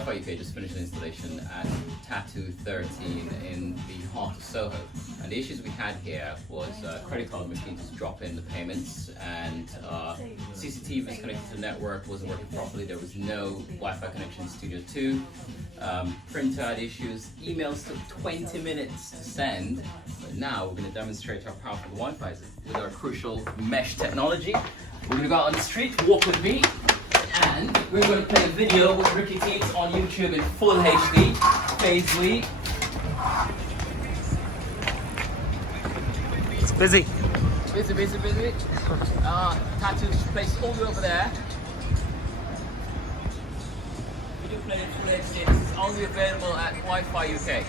Wi-Fi UK just finished an installation at Tattoo13 in the heart of Soho. And the issues we had here was credit card machines just drop in the payments, and CCTV was connected to the network, wasn't working properly. There was no Wi-Fi connection in Studio 2. Printer had issues. Emails took 20 minutes to send. But now we're going to demonstrate how powerful the Wi-Fi is with our crucial mesh technology. We're going to go out on the street, walk with me, and we're going to play a video with Ricky Teats on YouTube in full HD. Paisley. It's busy. Busy. Tattoos placed all the way over there. Video played in full HD. This is only available at Wi-Fi UK.